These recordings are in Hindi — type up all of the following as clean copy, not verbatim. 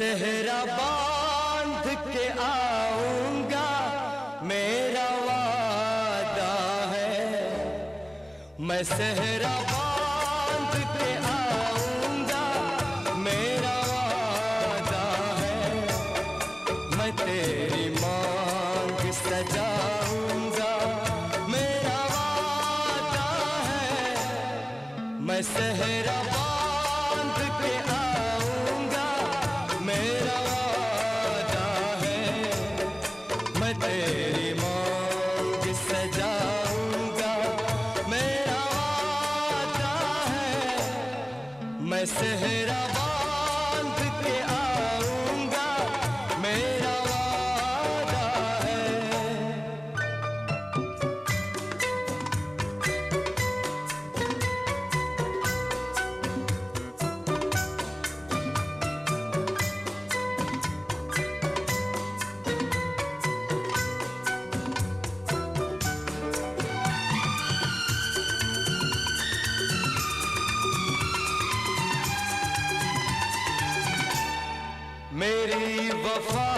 सेहरा बांध के आऊंगा, मेरा वादा है। मैं सेहरा बांध के आऊंगा, मेरा वादा है। मैं तेरी मांग सजाऊंगा, मेरा वादा है। मैं सेहरा बांध के आऊंगा, मेरा वादा है। मैं तेरी मांग सजाऊंगा, मेरा वादा है। मैं सेहरा बांध के आऊंगा, मेरा वादा है। मेरी वफा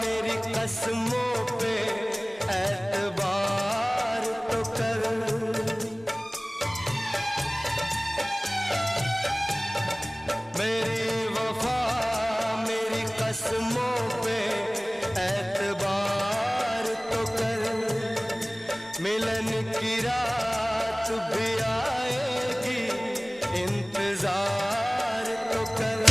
मेरी कसमों पे एतबार तो कर। मेरी वफा मेरी कसमों पे एतबार तो कर। मिलन की रात भी आएगी, इंतजार तो कर।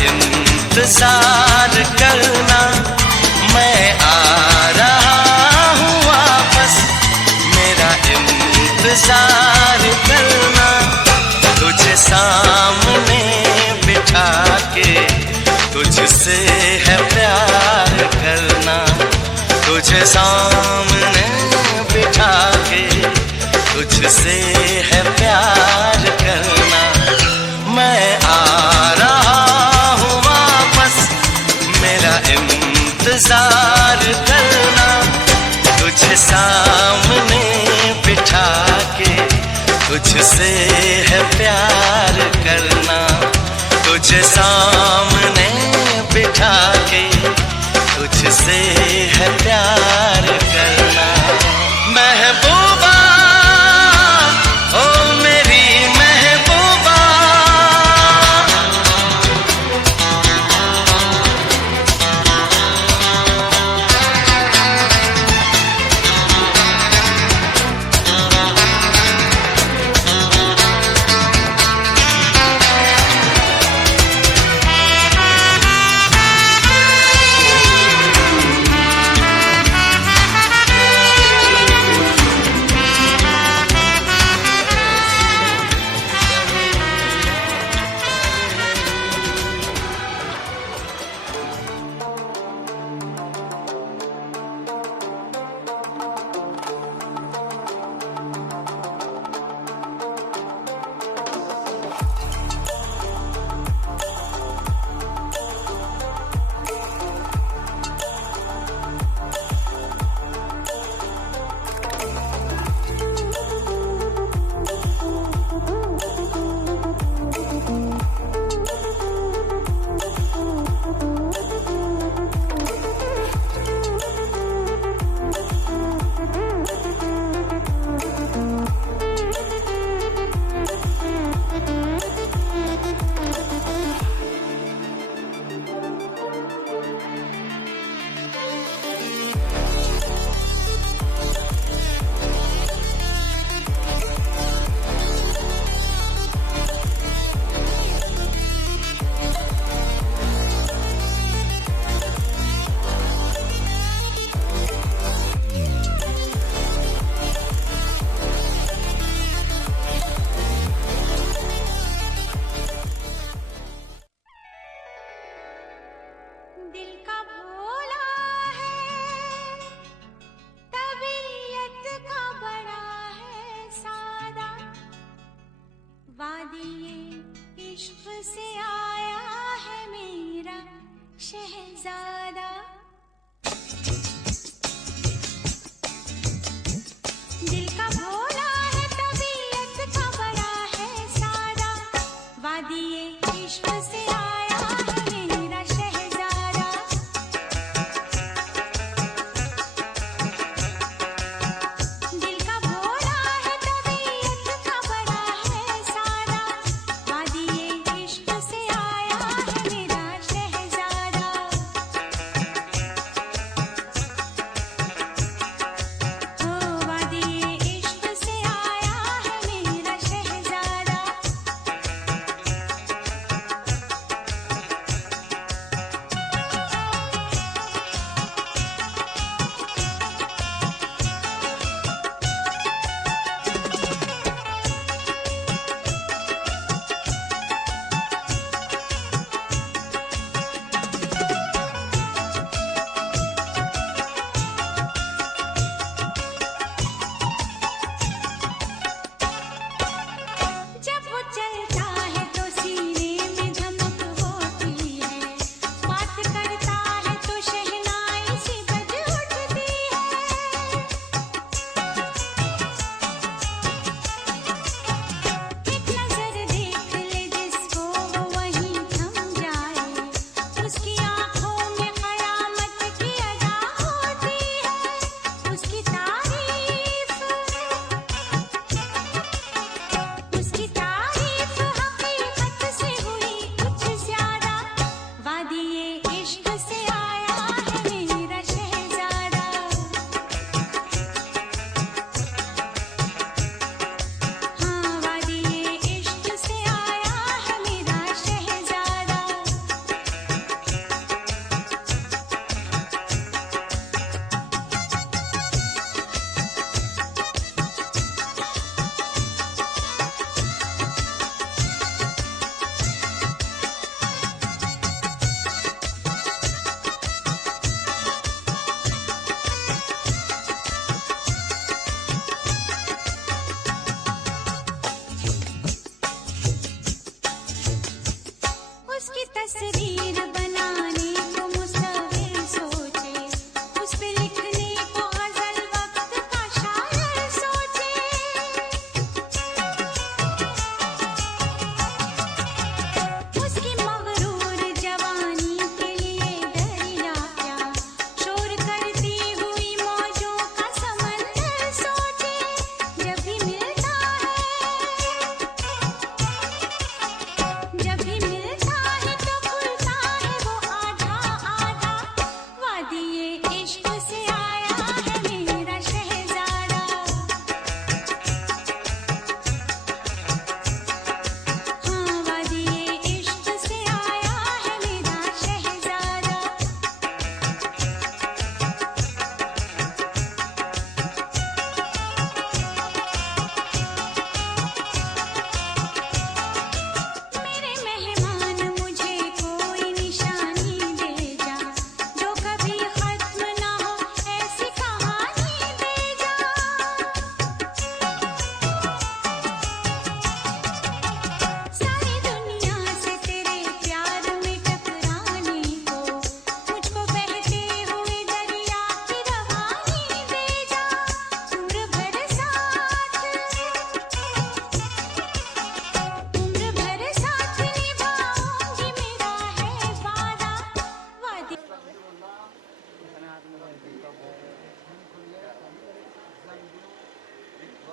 इंतजार करना, मैं आ रहा हूँ वापस, मेरा इंतजार करना। तुझे सामने बिठा के तुझसे है प्यार करना। तुझे सामने बिठा के तुझसे है प्यार करना। मैं आ रहा इंतजार करना। तुझे सामने बिठा के तुझसे है प्यार करना। तुझे सामने बिठा के तुझसे है प्यार करना। महबूबा ओ मेरी महबूबा,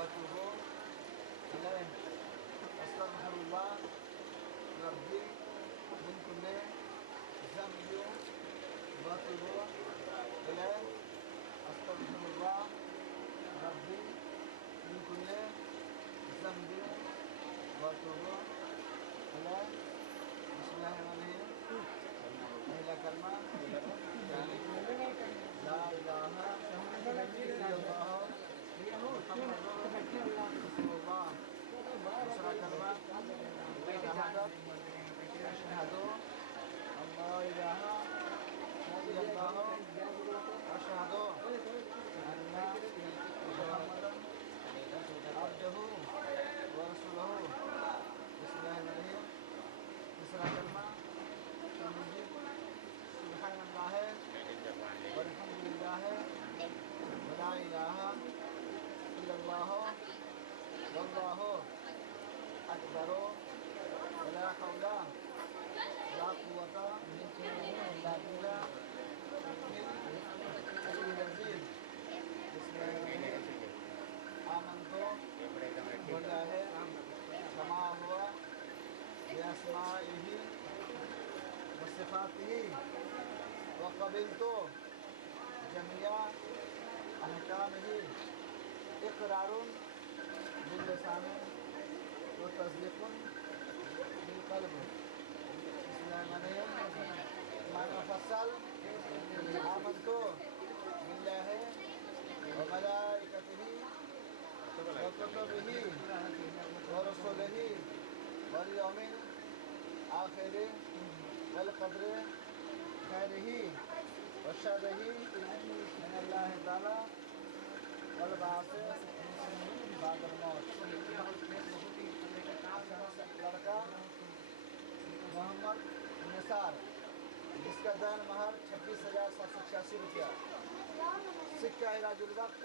वअतूबु इलैह अस्तगफिरुल्लाह रब्बी मिन कुल्लि ज़ंबि वअतूबु इलैह अस्तगफिरुल्लाह रब्बी मिन कुल्लि ज़ंबि वअतूबु इलैह बिस्मिल्लाहिर्रहमानिर्रहीम। पहला कलमा ला इलाहा इल्लल्लाह मुहम्मदुर रसूलुल्लाह। दूसरा कलमा शहादत अशहदु अल्ला इलाहा इल्लल्लाह अशहदु अन्ना मुहम्मदन अब्दुहु व रसूलुहु। बिस्मिल्लाहिर्रहमानिर्रहीम। तीसरा कलमा सुब्हानल्लाह वल्हम्दुलिल्लाह वला इलाहा इल्लल्लाह वल्लाहु अकबर वला हौला वला कुव्वता इल्ला बिल्लाह अल-अलीयुल अज़ीम। बिस्मिल्लाहिर्रहमानिर्रहीम। आमन्तु बिल्लाहि कमा हुवा बिअस्माइही व सिफ़ातिही व क़बिलतु जमीआ अहकामिही इक़रारुन बिल्लिसानि व तस्दीक़ुन बिल्क़ल्बि। बिस्मिल्लाहिर्रहमानिर्रहीम। माना मुफ़स्सल आमन्तु बिल्लाहि व मलाइकतिही व कुतुबिही व रुसुलिही वल यौमिल आखिर वल क़द्र खैरिही व शर्रिही मिनल्लाहि तआला वल बाअस बादल मौत। लड़का मोहम्मद निसार, जिसका दान महर 26,786 रुपया। सिक्का इलाजुल वक्त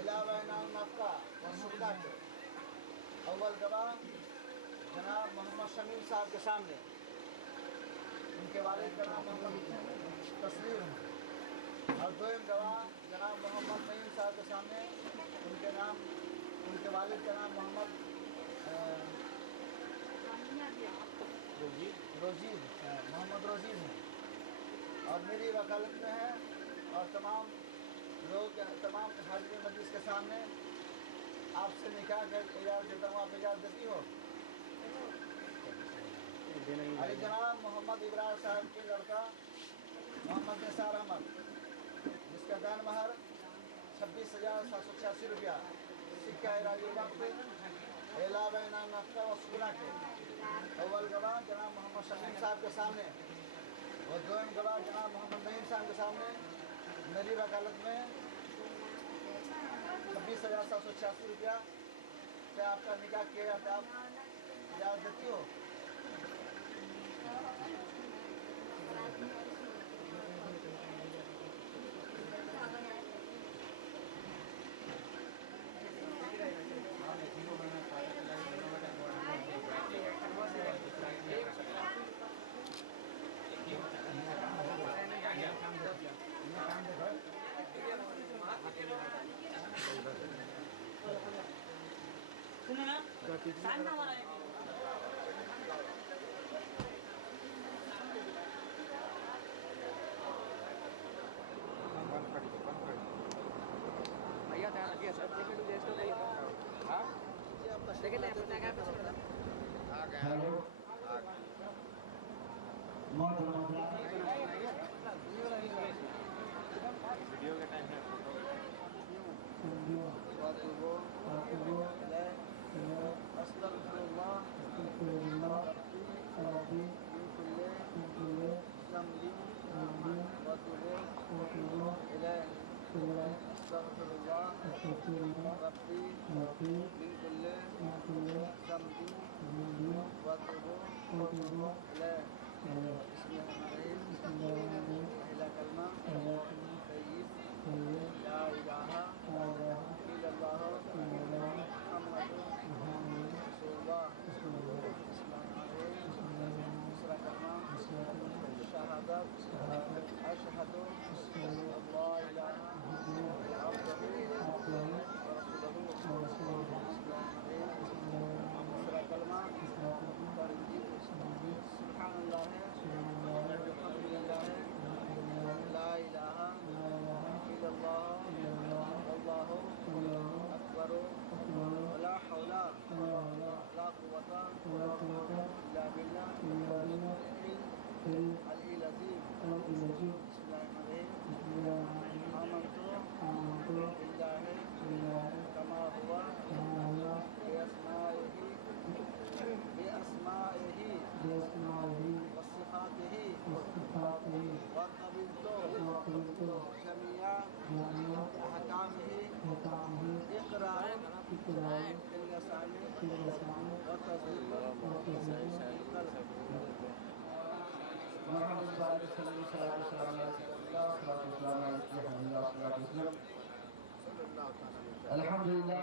इलावा इनाम नफ़का व सुबदा के। अव्वल गवाह जनाब मोहम्मद शमीम साहब के सामने, उनके वालिद का नाम मोहम्मद तस्लीम, और दोयम गवाह जनाब मोहम्मद नईम साहब के सामने, उनके वालिद का नाम मोहम्मद रोजीद है और मेरी वकालत में है। और तमाम हाजिर मजलिस के सामने आपसे निकाह का इजाज़त देता हूँ। आप इजाज़त देती हो? अरे जनाब मोहम्मद इब्राहिम साहब के लड़का मोहम्मद निसार अहमद, जिसका दान महर 26,786 रुपया। सिक्का इलाजुल वक्त इलावा इनाम नफ़का व सुबदा के। अव्वल गवाह जनाब मोहम्मद शमीम साहब के सामने और दोयम गवाह जनाब मोहम्मद नईम साहब के सामने मेरी वकालत में 26,786 रुपया से आपका निकाह किया जाता है। आप इजाज़त देती हो? सुनो ना, शांत हमारा है। भैया ध्यान रखिए सर, सेकंड गेस्ट हो गई है। हाँ सेकंड है, अपना जगह पे छोड़ दो। आ गया। हेलो वीडियो का टाइम है, पहला कलमा ला इलाहा इल्लल्लाह मुहम्मदुर रसूलुल्लाह। दूसरा कलमा शहादत अशहदु अल्ला इलाहा इल्लल्लाह व रसूलुहु। अल्हम्दुलिल्लाह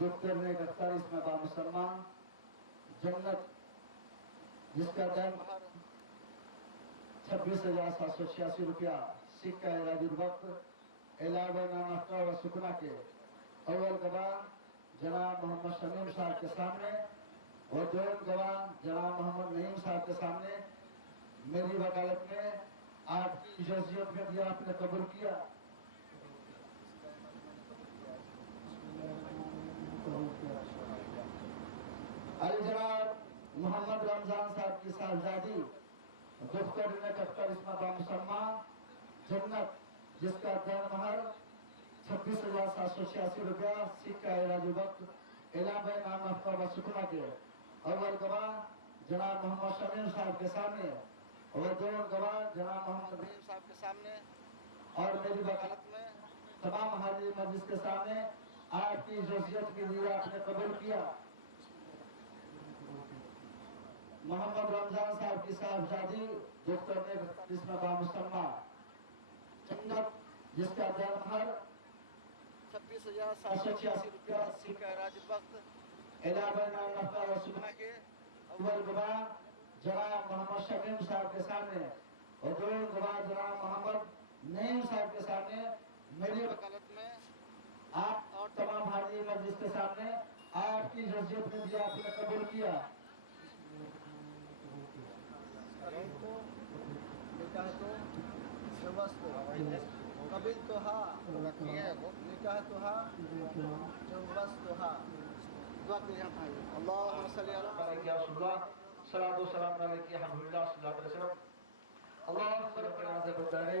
दुख करने का 41 में मुसलमान जन्नत जिसका दाम 26,786 रुपया सिक्का राजुल वक्त इलावा नामा व सुकना के अव्वल गवाह जनाब मोहम्मद शमीम साहब के सामने और दोनों गवाह जनाब मोहम्मद नईम साहब के सामने मेरी वकालत में आपकी इजाजत में दिया आपने कबूल किया। अली जनाब मोहम्मद रमजान साहब की साहबजादी दफ्तर ने कफ्तर इसमें बामुसम्मा जन्नत जिसका दाम महर 26,786 रुपया सिक्का राजू वक्त इलाबे नाम अफ्ताब सुकना के अव्वल गवाह जनाब मोहम्मद शमीम साहब के सामने और दोनों गवाह जनाब मोहम्मद नईम साहब के सामने और मेरी वकालत में तमाम हाजिर मजलिस के सामने आपकी जोशियत के लिए आपने कबूल किया। मोहम्मद रमजान साहब की साहबजादी दफ्तर में इसमें बामुसम्मा जन्नत जिसका दाम हर 26,786 रुपया सिक्का राजुल वक्त इलावा नाम अफ्ताब सुकना के अव्वल गवाह जनाब मोहम्मद शमीम साहब के सामने और दोनों गवाह जनाब मोहम्मद नईम साहब के सामने मेरी वकालत में आप और तमाम हाजिर मजलिस के सामने आपकी जोशियत में दिया आपने कबूल किया। कबिल तो हा निकाह तो हा जुम्बस तो हा दुआ कीजिए अल्लाहुम्मा सल्ली अला सलातो सलाम अलैहि हम्दुलिल्लाह सल्लल्लाहु अलैहि वसल्लम अल्लाहुम्मा रब्बना ज़बदारे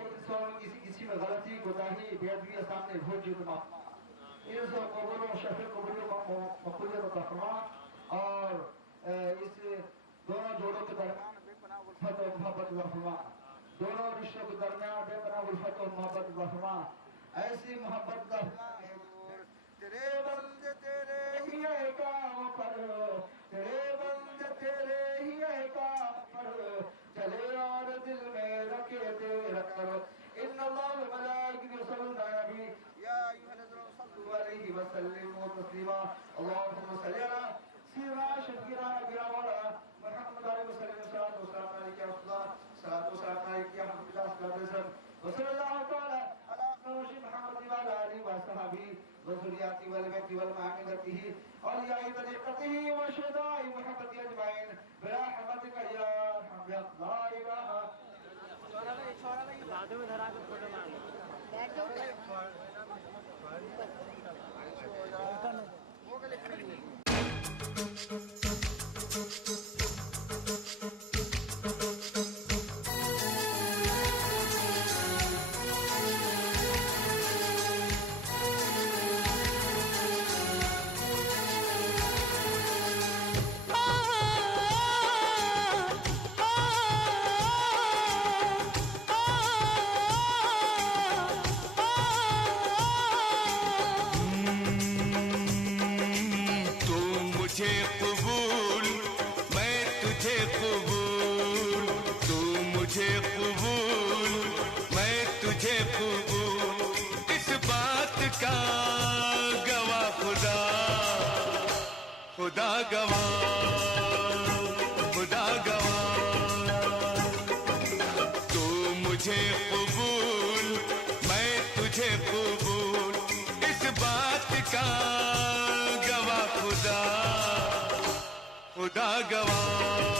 इंसान किसी में गलती कोताही बेअदबी सामने भूल चूक माफ इन सब कबूलों शफीक कबूलों को मकबूलियत अता फरमा और इस दोनों जोड़ों के दरमियान बेपनाह उल्फत और मोहब्बत अता फरमा दोनों रिश्तों के दरमियान बेपनाह उल्फत और मोहब्बत अता फरमा ऐसी मोहब्बत अता फरमा तेरे बंदे तेरे ही काम पर तेरे बंदे तेरे ही काम पर चले और दिल में रखे तेरा कर इन्नल्लाह व मलाइकतहु युसल्लूना अलैहि या अय्युहल्लज़ीना सल्लू अलैहि व सल्लिमू तस्लीमा अल्लाहुम्मा सल्लि अला सय्यिदिना शफीना गिरावाला मुहम्मद अलैहि वसल्लम सल्लल्लाहु अलैहि वसल्लम व सल्लल्लाहु तआला अला नबी मुहम्मद व अला आलिहि व सहाबी वज़ुरिय्यति वल बैति वल मामिलतिही औलियाए तरीक़तिही व शुहदाए मुहम्मदी अजमाइन बिरहमतिका या अरहम या ला इलाहा बाजू में धरा के फोटो मार खुदा गवाह तू मुझे कबूल मैं तुझे कबूल इस बात का गवाह खुदा गवाह